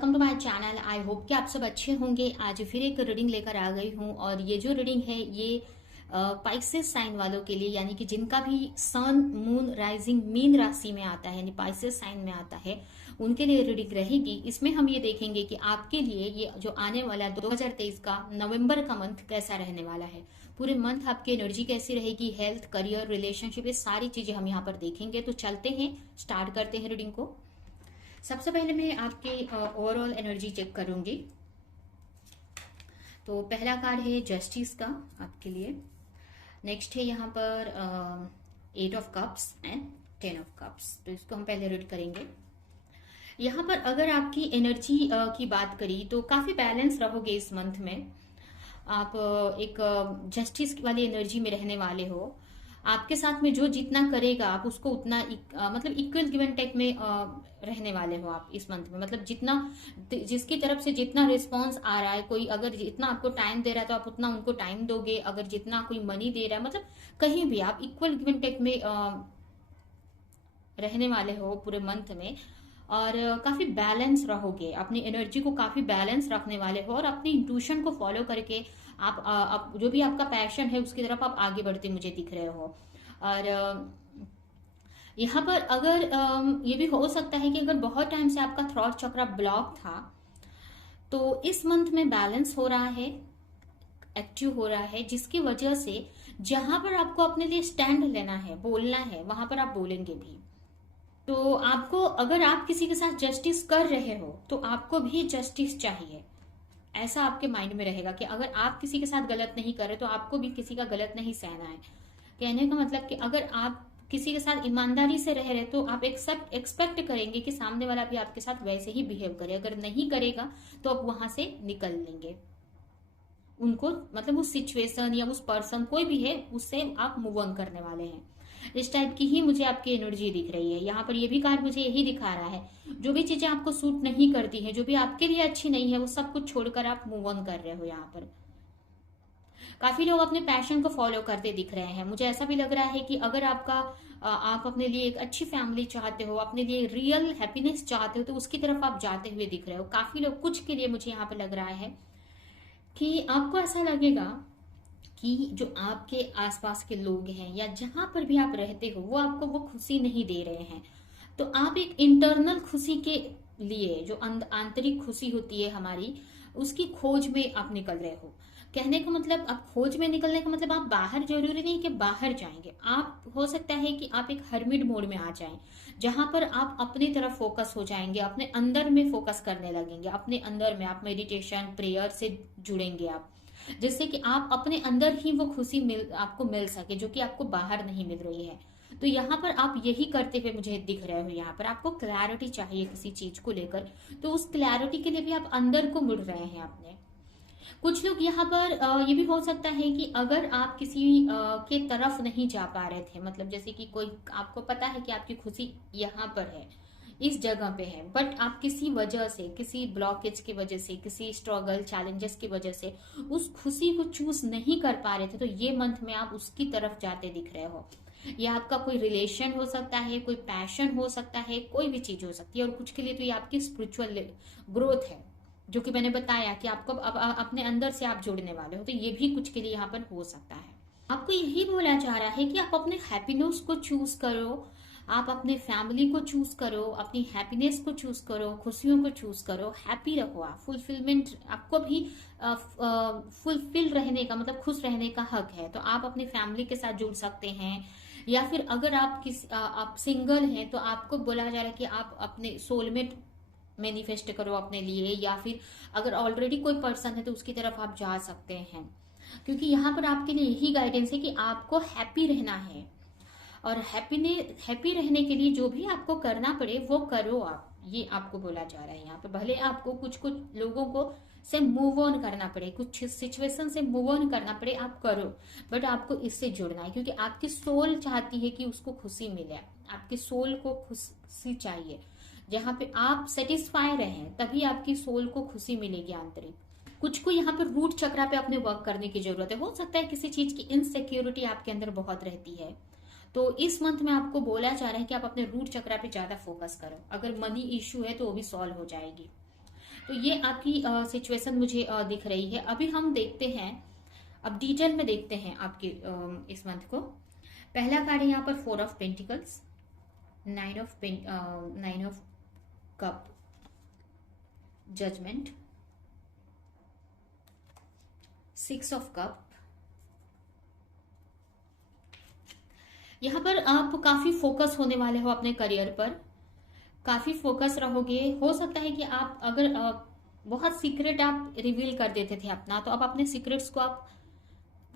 Welcome to my channel. I hope कि आप सब अच्छे होंगे। आज फिर एक रीडिंग लेकर आ गई हूँ और ये जो रीडिंग है ये पाइसेस साइन वालों के लिए, यानी कि जिनका भी सन मून राइजिंग मीन राशि में आता है, यानी पाइसेस साइन में आता है, उनके लिए रीडिंग रहेगी। इसमें हम ये देखेंगे कि आपके लिए ये जो आने वाला 2023 का नवंबर का मंथ कैसा रहने वाला है। पूरे मंथ आपकी एनर्जी कैसी रहेगी, हेल्थ, करियर, रिलेशनशिप, ये सारी चीजें हम यहाँ पर देखेंगे। तो चलते हैं, स्टार्ट करते हैं रीडिंग को। सबसे पहले मैं आपकी ओवरऑल एनर्जी चेक करूंगी। तो पहला कार्ड है जस्टिस का आपके लिए। नेक्स्ट है यहाँ पर 8 of cups and 10 of cups. तो इसको हम पहले रीड करेंगे। यहाँ पर अगर आपकी एनर्जी की बात करी तो काफी बैलेंस रहोगे इस मंथ में। आप एक जस्टिस वाली एनर्जी में रहने वाले हो। आपके साथ में जो जितना करेगा आप उसको उतना मतलब इक्वल गिव एंड टेक में रहने वाले हो आप इस मंथ में। मतलब जितना जिसकी तरफ से जितना रिस्पांस आ रहा है, कोई अगर जितना आपको टाइम दे रहा है तो आप उतना उनको टाइम दोगे। अगर जितना कोई मनी दे रहा है, मतलब कहीं भी आप इक्वल गिव एंड टेक में रहने वाले हो पूरे मंथ में। और काफी बैलेंस रहोगे, अपनी एनर्जी को काफी बैलेंस रखने वाले हो और अपनी इंट्यूशन को फॉलो करके आप जो भी आपका पैशन है उसकी तरफ आप आगे बढ़ते मुझे दिख रहे हो। और यहाँ पर अगर ये भी हो सकता है कि अगर बहुत टाइम से आपका थ्रॉट चक्र ब्लॉक था तो इस मंथ में बैलेंस हो रहा है, एक्टिव हो रहा है, जिसकी वजह से जहां पर आपको अपने लिए स्टैंड लेना है, बोलना है, वहां पर आप बोलेंगे भी। तो आपको, अगर आप किसी के साथ जस्टिस कर रहे हो तो आपको भी जस्टिस चाहिए, ऐसा आपके माइंड में रहेगा कि अगर आप किसी के साथ गलत नहीं कर रहे तो आपको भी किसी का गलत नहीं सहना है। कहने का मतलब कि अगर आप किसी के साथ ईमानदारी से रह रहे तो आप एक्सपेक्ट करेंगे कि सामने वाला भी आपके साथ वैसे ही बिहेव करे। अगर नहीं करेगा तो आप वहां से निकल लेंगे, उनको मतलब उस सिचुएशन या उस पर्सन कोई भी है उससे आप मूव ऑन करने वाले हैं। इस टाइप की ही मुझे आपकी एनर्जी दिख रही है। यहाँ पर ये भी कार्ड मुझे यही दिखा रहा है, जो भी चीजें आपको सूट नहीं करती है, जो भी आपके लिए अच्छी नहीं है, वो सब कुछ छोड़कर आप मूव ऑन कर रहे हो। यहाँ पर काफी लोग अपने पैशन को फॉलो करते दिख रहे हैं। मुझे ऐसा भी लग रहा है कि अगर आप अपने लिए एक अच्छी फैमिली चाहते हो, अपने लिए रियल हैप्पीनेस चाहते हो, तो उसकी तरफ आप जाते हुए दिख रहे हो। काफी लोग, कुछ के लिए मुझे यहाँ पर लग रहा है कि आपको ऐसा लगेगा कि जो आपके आसपास के लोग हैं या जहां पर भी आप रहते हो वो आपको वो खुशी नहीं दे रहे हैं। तो आप एक इंटरनल खुशी के लिए, जो आंतरिक खुशी होती है हमारी, उसकी खोज में आप निकल रहे हो। कहने का मतलब, आप खोज में निकलने का मतलब आप बाहर, जरूरी नहीं कि बाहर जाएंगे, आप हो सकता है कि आप एक हर्मिट मोड में आ जाएं, जहां पर आप अपनी तरफ फोकस हो जाएंगे, अपने अंदर में फोकस करने लगेंगे। अपने अंदर में आप मेडिटेशन, प्रेयर से जुड़ेंगे आप, जिससे कि आप अपने अंदर ही वो खुशी आपको मिल सके, जो कि आपको बाहर नहीं मिल रही है। तो यहाँ पर आप यही करते हुए मुझे दिख रहे हो। यहाँ पर आपको क्लैरिटी चाहिए किसी चीज को लेकर, तो उस क्लैरिटी के लिए भी आप अंदर को मुड़ रहे हैं अपने। कुछ लोग यहाँ पर ये भी हो सकता है कि अगर आप किसी के तरफ नहीं जा पा रहे थे, मतलब जैसे कि कोई, आपको पता है कि आपकी खुशी यहाँ पर है, इस जगह पे है, बट आप किसी वजह से, किसी ब्लॉकेज की वजह से, किसी स्ट्रगल, चैलेंजेस की वजह से उस खुशी को चूज नहीं कर पा रहे थे, तो ये मंथ में आप उसकी तरफ जाते दिख रहे हो। ये आपका कोई रिलेशन हो सकता है, कोई पैशन हो सकता है, कोई भी चीज हो सकती है। और कुछ के लिए तो ये आपकी स्पिरिचुअल ग्रोथ है, जो कि मैंने बताया कि आपको अब अपने अंदर से आप जोड़ने वाले हो। तो ये भी कुछ के लिए यहाँ पर हो सकता है। आपको यही बोला जा रहा है कि आप अपने हैप्पीनेस को चूज करो, आप अपने फैमिली को चूज करो, अपनी हैप्पीनेस को चूज करो, खुशियों को चूज करो, हैप्पी रहो आप। फुलफिलमेंट, आपको भी फुलफिल रहने का मतलब खुश रहने का हक है। तो आप अपनी फैमिली के साथ जुड़ सकते हैं, या फिर अगर आप सिंगल हैं तो आपको बोला जा रहा है कि आप अपने सोलमेट मैनिफेस्ट करो अपने लिए, या फिर अगर ऑलरेडी कोई पर्सन है तो उसकी तरफ आप जा सकते हैं। क्योंकि यहाँ पर आपके लिए यही गाइडेंस है कि आपको हैप्पी रहना है, और हैप्पी रहने के लिए जो भी आपको करना पड़े वो करो आप। ये आपको बोला जा रहा है यहाँ पे। भले आपको कुछ कुछ लोगों को से मूव ऑन करना पड़े, कुछ सिचुएशन से मूव ऑन करना पड़े, आप करो, बट आपको इससे जुड़ना है, क्योंकि आपकी सोल चाहती है कि उसको खुशी मिले। आपकी सोल को खुशी चाहिए, जहां पे आप सेटिस्फाई रहें, तभी आपकी सोल को खुशी मिलेगी आंतरिक। कुछ को यहाँ पर रूट चक्रा पे अपने वर्क करने की जरूरत है। हो सकता है किसी चीज की इनसिक्योरिटी आपके अंदर बहुत रहती है, तो इस मंथ में आपको बोला जा रहा है कि आप अपने रूट चक्रा पे ज्यादा फोकस करो। अगर मनी इश्यू है तो वो भी सॉल्व हो जाएगी। तो ये आपकी सिचुएशन मुझे दिख रही है। अभी हम देखते हैं, अब डिटेल में देखते हैं आपके इस मंथ को। पहला कार्ड है यहाँ पर 4 of pentacles, 9 of cup, judgement, 6 of cup. यहाँ पर आप काफी फोकस होने वाले हो अपने करियर पर, काफी फोकस रहोगे। हो सकता है कि आप अगर बहुत सीक्रेट आप रिवील कर देते थे अपना, तो अब अपने सीक्रेट्स को आप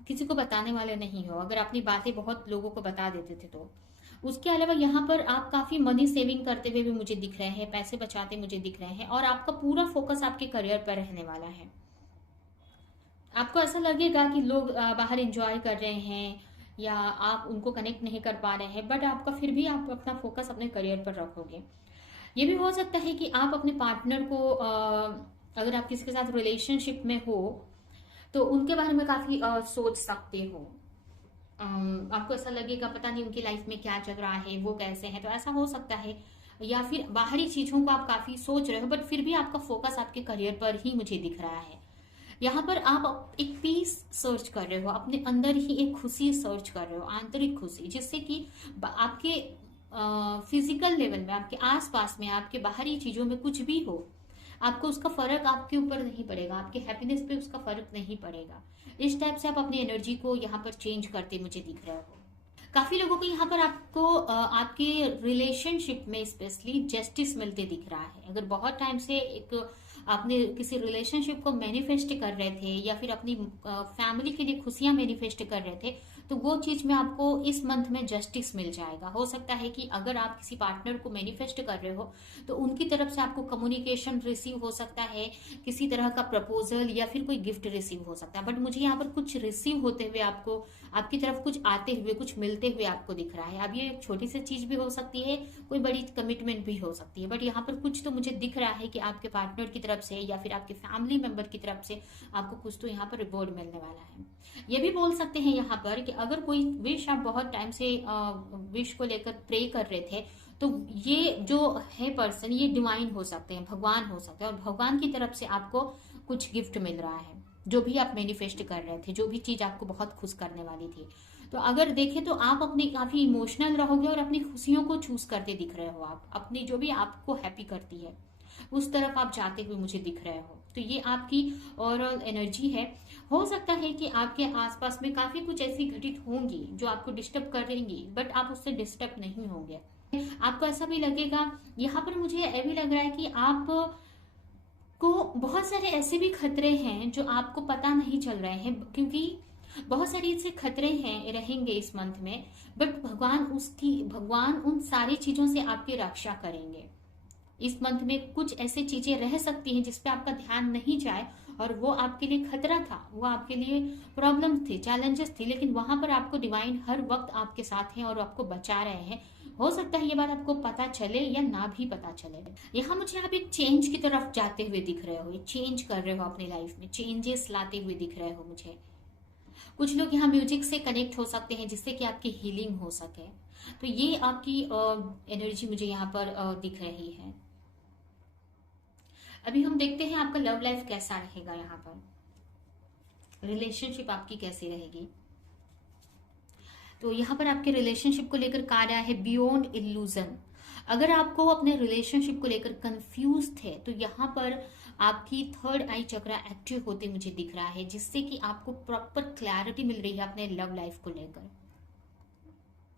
किसी को बताने वाले नहीं हो, अगर अपनी बातें बहुत लोगों को बता देते थे तो। उसके अलावा यहाँ पर आप काफी मनी सेविंग करते हुए भी मुझे दिख रहे हैं, पैसे बचाते मुझे दिख रहे हैं, और आपका पूरा फोकस आपके करियर पर रहने वाला है। आपको ऐसा लगेगा कि लोग बाहर एंजॉय कर रहे हैं या आप उनको कनेक्ट नहीं कर पा रहे हैं, बट आपका फिर भी आप अपना फोकस अपने करियर पर रखोगे। ये भी हो सकता है कि आप अपने पार्टनर को अगर आप किसी के साथ रिलेशनशिप में हो तो उनके बारे में काफी सोच सकते हो। आपको ऐसा लगेगा पता नहीं उनकी लाइफ में क्या चल रहा है, वो कैसे हैं, तो ऐसा हो सकता है। या फिर बाहरी चीजों को आप काफी सोच रहे हो, बट फिर भी आपका फोकस आपके करियर पर ही मुझे दिख रहा है। यहाँ पर आप एक पीस सर्च कर रहे हो, अपने अंदर ही एक खुशी सर्च कर रहे हो, आंतरिक खुशी, जिससे कि आपके फिजिकल लेवल में, आपके आसपास में, आपके बाहरी चीजों में कुछ भी हो, आपको उसका फर्क आपके ऊपर नहीं पड़ेगा, आपके हैप्पीनेस पे उसका फर्क नहीं पड़ेगा। इस टाइप से आप अपनी एनर्जी को यहाँ पर चेंज करते मुझे दिख रहे हो। काफी लोगों को यहाँ पर आपको आपके रिलेशनशिप में स्पेशली जस्टिस मिलते दिख रहा है। अगर बहुत टाइम से एक आपने किसी रिलेशनशिप को मैनिफेस्ट कर रहे थे या फिर अपनी फैमिली के लिए खुशियां मैनिफेस्ट कर रहे थे, तो वो चीज में आपको इस मंथ में जस्टिस मिल जाएगा। हो सकता है कि अगर आप किसी पार्टनर को मैनिफेस्ट कर रहे हो तो उनकी तरफ से आपको कम्युनिकेशन रिसीव हो सकता है, किसी तरह का प्रपोजल या फिर कोई गिफ्ट रिसीव हो सकता है। बट मुझे यहाँ पर कुछ रिसीव होते हुए आपको, आपकी तरफ कुछ आते हुए, कुछ मिलते हुए आपको दिख रहा है। अब ये एक छोटी सी चीज भी हो सकती है, कोई बड़ी कमिटमेंट भी हो सकती है, बट यहाँ पर कुछ तो मुझे दिख रहा है कि आपके पार्टनर की तरफ से या फिर आपके फैमिली मेंबर की तरफ से आपको कुछ तो यहाँ पर रिवॉर्ड मिलने वाला है। ये भी बोल सकते हैं यहाँ पर कि अगर कोई विश आप बहुत टाइम से विश को लेकर प्रे कर रहे थे, तो ये जो है पर्सन, ये डिवाइन हो सकते हैं, भगवान हो सकते हैं, और भगवान की तरफ से आपको कुछ गिफ्ट मिल रहा है। जो भी आप मैनिफेस्ट कर रहे थे, जो भी चीज आपको बहुत खुश करने वाली थी, तो अगर देखें तो आप अपने काफी इमोशनल रहोगे और अपनी खुशियों को चूज करते दिख रहे हो। आप अपनी जो भी आपको हैप्पी करती है उस तरफ आप जाते हुए मुझे दिख रहे हो। तो ये आपकी ओवरऑल एनर्जी है। हो सकता है कि आपके आसपास में काफी कुछ ऐसी घटित होंगी जो आपको डिस्टर्ब करेंगी, बट आप उससे डिस्टर्ब नहीं होंगे। आपको ऐसा भी लगेगा, यहाँ पर मुझे ये भी लग रहा है कि आप को बहुत सारे ऐसे भी खतरे हैं जो आपको पता नहीं चल रहे हैं, क्योंकि बहुत सारे ऐसे खतरे हैं रहेंगे इस मंथ में, बट भगवान उन सारी चीजों से आपकी रक्षा करेंगे। इस मंथ में कुछ ऐसी चीजें रह सकती हैं जिसपे आपका ध्यान नहीं जाए, और वो आपके लिए खतरा था, वो आपके लिए प्रॉब्लम थी, चैलेंजेस थी, लेकिन वहां पर आपको डिवाइन हर वक्त आपके साथ हैं और आपको बचा रहे हैं। हो सकता है ये बात आपको पता चले या ना भी पता चले। यहाँ मुझे आप एक चेंज की तरफ जाते हुए दिख रहे हो, एक चेंज कर रहे हो अपनी लाइफ में, चेंजेस लाते हुए दिख रहे हो मुझे। कुछ लोग यहाँ म्यूजिक से कनेक्ट हो सकते हैं जिससे कि आपकी हीलिंग हो सके। तो ये आपकी एनर्जी मुझे यहाँ पर दिख रही है। अभी हम देखते हैं आपका लव लाइफ कैसा रहेगा, यहाँ पर रिलेशनशिप आपकी कैसी रहेगी। तो यहाँ पर आपके रिलेशनशिप को लेकर कार्ड आया है बियॉन्ड इल्यूजन। अगर आपको अपने रिलेशनशिप को लेकर कंफ्यूज थे तो यहाँ पर आपकी थर्ड आई चक्रा एक्टिव होते मुझे दिख रहा है, जिससे कि आपको प्रॉपर क्लैरिटी मिल रही है अपने लव लाइफ को लेकर,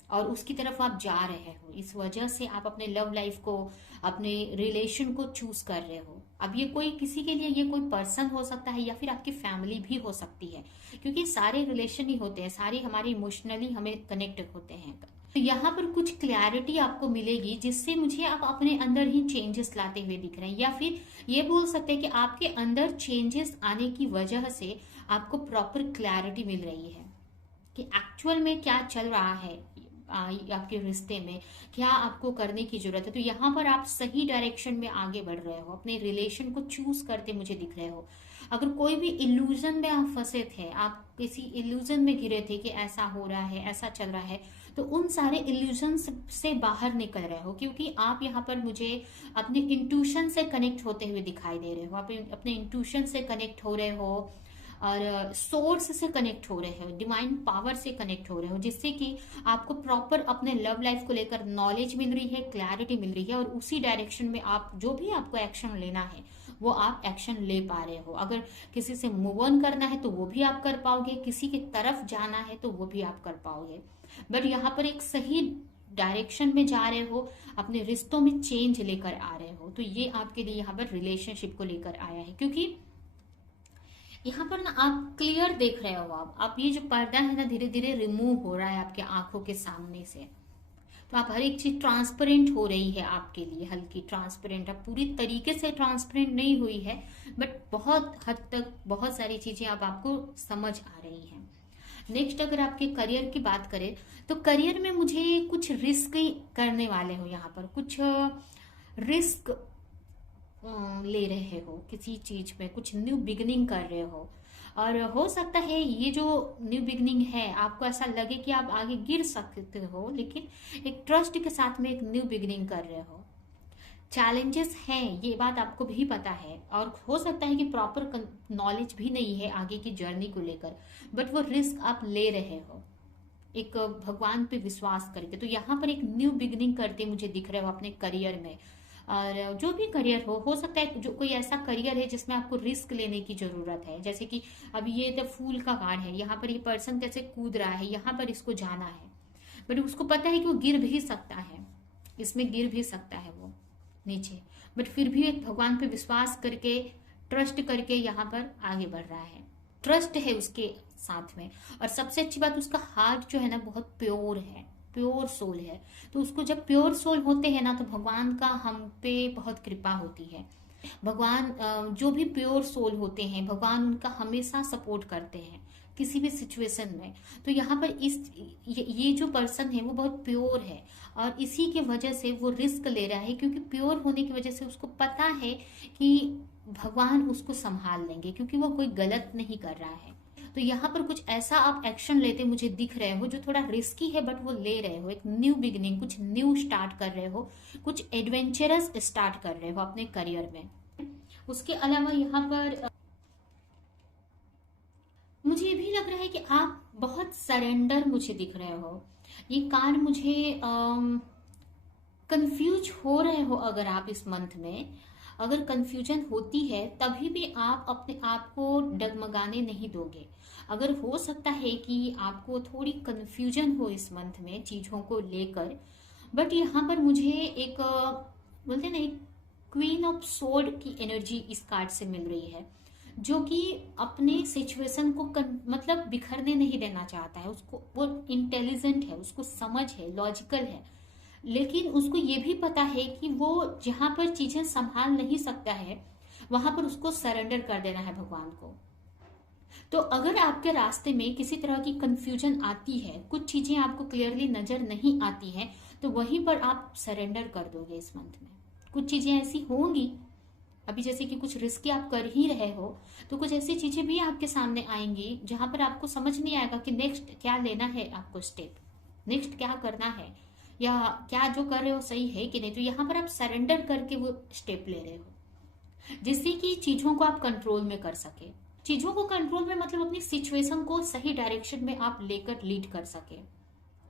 और उसकी तरफ आप जा रहे हो। इस वजह से आप अपने लव लाइफ को, अपने रिलेशन को चूज कर रहे हो। अब ये कोई, किसी के लिए ये कोई पर्सन हो सकता है या फिर आपकी फैमिली भी हो सकती है, क्योंकि सारे रिलेशन ही होते हैं, सारे हमारे इमोशनली हमें कनेक्ट होते हैं। तो यहाँ पर कुछ क्लैरिटी आपको मिलेगी जिससे मुझे आप अपने अंदर ही चेंजेस लाते हुए दिख रहे हैं, या फिर ये बोल सकते हैं कि आपके अंदर चेंजेस आने की वजह से आपको प्रॉपर क्लैरिटी मिल रही है कि एक्चुअल में क्या चल रहा है आपके रिश्ते में, क्या आपको करने की जरूरत है। तो यहाँ पर आप सही डायरेक्शन में आगे बढ़ रहे हो, अपने रिलेशन को चूज करते मुझे दिख रहे हो। अगर कोई भी इल्यूजन में आप फंसे थे, आप किसी इल्यूजन में घिरे थे कि ऐसा हो रहा है, ऐसा चल रहा है, तो उन सारे इल्यूजन से बाहर निकल रहे हो, क्योंकि आप यहाँ पर मुझे अपने इंट्यूशन से कनेक्ट होते हुए दिखाई दे रहे हो। आप अपने इंट्यूशन से कनेक्ट हो रहे हो और सोर्स से कनेक्ट हो रहे हो, डिवाइन पावर से कनेक्ट हो रहे हो, जिससे कि आपको प्रॉपर अपने लव लाइफ को लेकर नॉलेज मिल रही है, क्लैरिटी मिल रही है, और उसी डायरेक्शन में आप जो भी आपको एक्शन लेना है वो आप एक्शन ले पा रहे हो। अगर किसी से मूव ऑन करना है तो वो भी आप कर पाओगे, किसी की तरफ जाना है तो वो भी आप कर पाओगे। बट यहाँ पर एक सही डायरेक्शन में जा रहे हो, अपने रिश्तों में चेंज लेकर आ रहे हो। तो ये आपके लिए यहाँ पर रिलेशनशिप को लेकर आया है, क्योंकि यहाँ पर ना आप क्लियर देख रहे हो। आप ये जो पर्दा है ना धीरे धीरे रिमूव हो रहा है आपके आंखों के सामने से। तो आप हर एक चीज ट्रांसपेरेंट हो रही है आपके लिए, हल्की ट्रांसपेरेंट। अब पूरी तरीके से ट्रांसपेरेंट नहीं हुई है, बट बहुत हद तक बहुत सारी चीजें अब आपको समझ आ रही हैं। नेक्स्ट अगर आपके करियर की बात करें तो करियर में मुझे कुछ रिस्क करने वाले हो, यहाँ पर कुछ रिस्क ले रहे हो किसी चीज में, कुछ न्यू बिगनिंग कर रहे हो। और हो सकता है ये जो न्यू बिगनिंग है आपको ऐसा लगे कि आप आगे गिर सकते हो, लेकिन एक ट्रस्ट के साथ में एक न्यू बिगनिंग कर रहे हो। चैलेंजेस हैं, ये बात आपको भी पता है, और हो सकता है कि प्रॉपर नॉलेज भी नहीं है आगे की जर्नी को लेकर, बट वो रिस्क आप ले रहे हो एक भगवान पे विश्वास करके। तो यहाँ पर एक न्यू बिगनिंग करते मुझे दिख रहे हो अपने करियर में। और जो भी करियर हो सकता है जो कोई ऐसा करियर है जिसमें आपको रिस्क लेने की जरूरत है। जैसे कि अब ये तो फूल का कार्ड है, यहाँ पर ये पर्सन कैसे कूद रहा है, यहाँ पर इसको जाना है, बट उसको पता है कि वो गिर भी सकता है, इसमें गिर भी सकता है वो नीचे, बट फिर भी एक भगवान पे विश्वास करके ट्रस्ट करके यहाँ पर आगे बढ़ रहा है। ट्रस्ट है उसके साथ में, और सबसे अच्छी बात उसका हार्ट जो है ना बहुत प्योर है, प्योर सोल है। तो उसको जब प्योर सोल होते हैं ना तो भगवान का हम पे बहुत कृपा होती है। भगवान जो भी प्योर सोल होते हैं भगवान उनका हमेशा सपोर्ट करते हैं किसी भी सिचुएशन में। तो यहाँ पर ये जो पर्सन है वो बहुत प्योर है, और इसी के वजह से वो रिस्क ले रहा है, क्योंकि प्योर होने की वजह से उसको पता है कि भगवान उसको संभाल लेंगे, क्योंकि वो कोई गलत नहीं कर रहा है। तो यहाँ पर कुछ ऐसा आप एक्शन लेते मुझे दिख रहे हो जो थोड़ा रिस्की है, बट वो ले रहे हो, एक न्यू बिगिनिंग, कुछ न्यू स्टार्ट कर रहे हो, कुछ एडवेंचरस स्टार्ट कर रहे हो अपने करियर में। उसके अलावा यहाँ पर मुझे ये भी लग रहा है कि आप बहुत सरेंडर मुझे दिख रहे हो। ये कार्ड मुझे कंफ्यूज हो रहे हो। अगर आप इस मंथ में अगर कंफ्यूजन होती है तभी भी आप अपने आप को डगमगाने नहीं दोगे। अगर हो सकता है कि आपको थोड़ी कंफ्यूजन हो इस मंथ में चीजों को लेकर, बट यहाँ पर मुझे एक बोलते हैं ना एक क्वीन ऑफ सोर्ड की एनर्जी इस कार्ड से मिल रही है, जो कि अपने सिचुएशन को मतलब बिखरने नहीं देना चाहता है। उसको वो इंटेलिजेंट है, उसको समझ है, लॉजिकल है, लेकिन उसको ये भी पता है कि वो जहां पर चीजें संभाल नहीं सकता है वहां पर उसको सरेंडर कर देना है भगवान को। तो अगर आपके रास्ते में किसी तरह की कंफ्यूजन आती है, कुछ चीजें आपको क्लियरली नजर नहीं आती हैं, तो वहीं पर आप सरेंडर कर दोगे इस मंथ में। कुछ चीजें ऐसी होंगी अभी, जैसे कि कुछ रिस्क आप कर ही रहे हो, तो कुछ ऐसी चीजें भी आपके सामने आएंगी जहां पर आपको समझ नहीं आएगा कि नेक्स्ट क्या लेना है, आपको स्टेप नेक्स्ट क्या करना है, या क्या जो कर रहे हो सही है कि नहीं। तो यहाँ पर आप सरेंडर करके वो स्टेप ले रहे हो, जिससे कि चीजों को आप कंट्रोल में कर सके। चीजों को कंट्रोल में मतलब अपनी सिचुएशन को सही डायरेक्शन में आप लेकर लीड कर सके।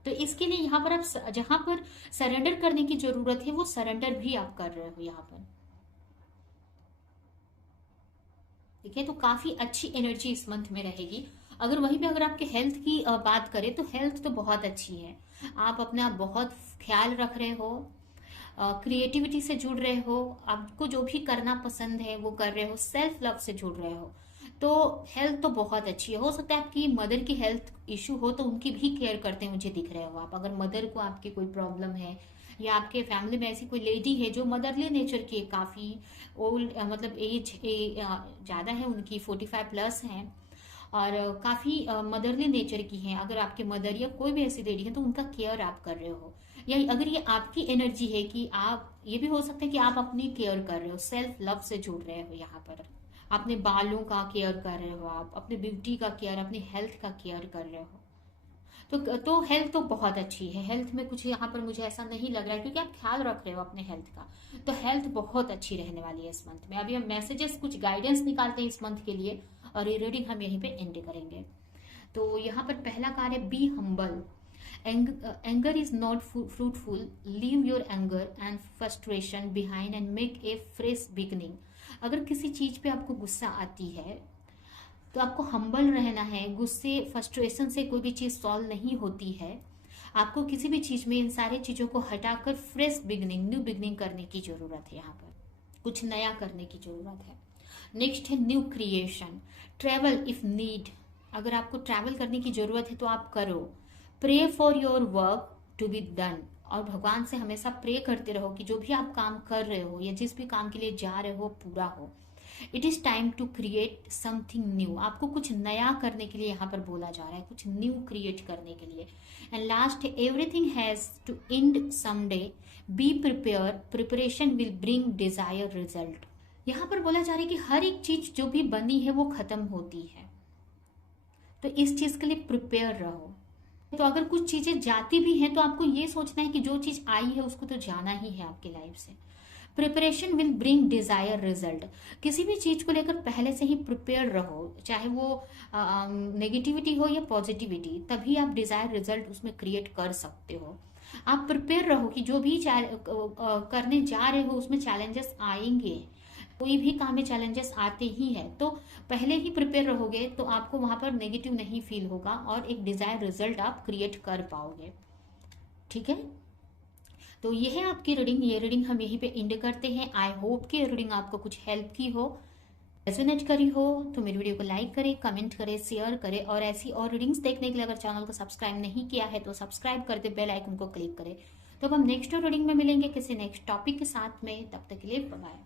तो इसके लिए यहाँ पर आप जहां पर सरेंडर करने की जरूरत है वो सरेंडर भी आप कर रहे हो यहाँ पर। ठीक है, तो काफी अच्छी एनर्जी इस मंथ में रहेगी। अगर वहीं पे अगर आपके हेल्थ की बात करें तो हेल्थ तो बहुत अच्छी है। आप अपना बहुत ख्याल रख रहे हो, क्रिएटिविटी से जुड़ रहे हो, आपको जो भी करना पसंद है वो कर रहे हो, सेल्फ लव से जुड़ रहे हो। तो हेल्थ तो बहुत अच्छी है। हो सकता है आपकी मदर की हेल्थ इशू हो तो उनकी भी केयर करते मुझे दिख रहे हो आप। अगर मदर को आपकी कोई प्रॉब्लम है, या आपके फैमिली में ऐसी कोई लेडी है जो मदरली नेचर की है, काफी ओल्ड मतलब एज ज्यादा है उनकी, 45 प्लस हैं, और काफी मदरली नेचर की हैं, अगर आपके मदर या कोई भी ऐसी लेडी है तो उनका केयर आप कर रहे हो। या अगर ये आपकी एनर्जी है कि आप, ये भी हो सकता है कि आप अपनी केयर कर रहे हो, सेल्फ लव से जुड़ रहे हो यहाँ पर। अपने बालों का केयर कर रहे हो आप, अपने ब्यूटी का केयर, अपनी हेल्थ का केयर कर रहे हो। तो हेल्थ तो बहुत अच्छी है, हेल्थ में कुछ यहाँ पर मुझे ऐसा नहीं लग रहा है, क्योंकि आप ख्याल रख रहे हो अपने हेल्थ का। तो हेल्थ बहुत अच्छी रहने वाली है इस मंथ में। अभी हम मैसेजेस कुछ गाइडेंस निकालते हैं इस मंथ के लिए, और ये रीडिंग हम यहीं पे एंड करेंगे। तो यहाँ पर पहला कार्ड है be humble. Anger is not fruitful, leave your anger and frustration behind and make a fresh beginning. अगर किसी चीज पे आपको गुस्सा आती है तो आपको हम्बल रहना है। गुस्से फ्रस्ट्रेशन से कोई भी चीज सॉल्व नहीं होती है। आपको किसी भी चीज में इन सारी चीजों को हटाकर फ्रेश बिगनिंग, न्यू बिगनिंग करने की जरूरत है। यहाँ पर कुछ नया करने की जरूरत है। नेक्स्ट है new creation. Travel if need, अगर आपको ट्रैवल करने की जरूरत है तो आप करो। Pray for your work to be done, और भगवान से हमेशा प्रे करते रहो कि जो भी आप काम कर रहे हो या जिस भी काम के लिए जा रहे हो पूरा हो। It is time to create something new, आपको कुछ नया करने के लिए यहाँ पर बोला जा रहा है, कुछ न्यू क्रिएट करने के लिए। And last, everything has to end someday, be prepare, preparation will bring desire result. यहाँ पर बोला जा रहा है कि हर एक चीज जो भी बनी है वो खत्म होती है, तो इस चीज के लिए प्रिपेयर रहो। तो अगर कुछ चीजें जाती भी हैं तो आपको ये सोचना है कि जो चीज आई है उसको तो जाना ही है आपकी लाइफ से। Preparation will bring desire result, किसी भी चीज को लेकर पहले से ही प्रिपेयर रहो, चाहे वो नेगेटिविटी हो या पॉजिटिविटी, तभी आप डिजायर रिजल्ट उसमें क्रिएट कर सकते हो। आप प्रिपेयर रहो कि जो भी करने जा रहे हो उसमें चैलेंजेस आएंगे, कोई भी काम में चैलेंजेस आते ही हैं, तो पहले ही प्रिपेयर रहोगे तो आपको वहां पर नेगेटिव नहीं फील होगा और एक डिजायर रिजल्ट आप क्रिएट कर पाओगे। ठीक है, तो ये है आपकी रीडिंग। ये रीडिंग हम यहीं पे एंड करते हैं। आई होप कि रीडिंग आपको कुछ हेल्प की हो, रेजोनेट करी हो। तो मेरी वीडियो को लाइक करें, कमेंट करें, शेयर करें, और ऐसी और रीडिंग्स देखने के लिए अगर चैनल को सब्सक्राइब नहीं किया है तो सब्सक्राइब कर दे, बेल आइकन को क्लिक करें। तो अब हम नेक्स्ट रीडिंग में मिलेंगे किसी नेक्स्ट टॉपिक के साथ में, तब तक के लिए बाय।